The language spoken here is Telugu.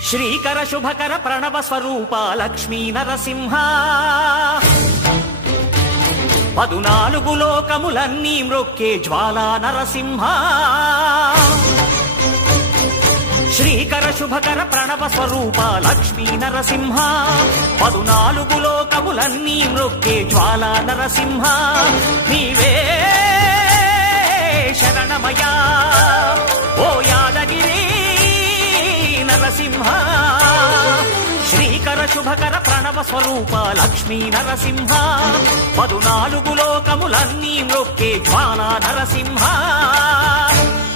శ్రీకర శుభకర ప్రణవ స్వరూప లక్ష్మీ నరసింహ 14 లోకములన్నీ మ్రొక్కే జ్వాలా నరసింహ శ్రీకర శుభకర ప్రణవ స్వరూప లక్ష్మీ నరసింహ 14 లోకములన్నీ మ్రొక్కే జ్వాలా నరసింహ నీవే శరణమయా ఓ యాదగిరి నరసింహ శ్రీకర శుభకర ప్రణవ స్వరూప లక్ష్మీ నరసింహ 14 లోకములన్నీ మ్రొక్కే జ్వాలా నరసింహ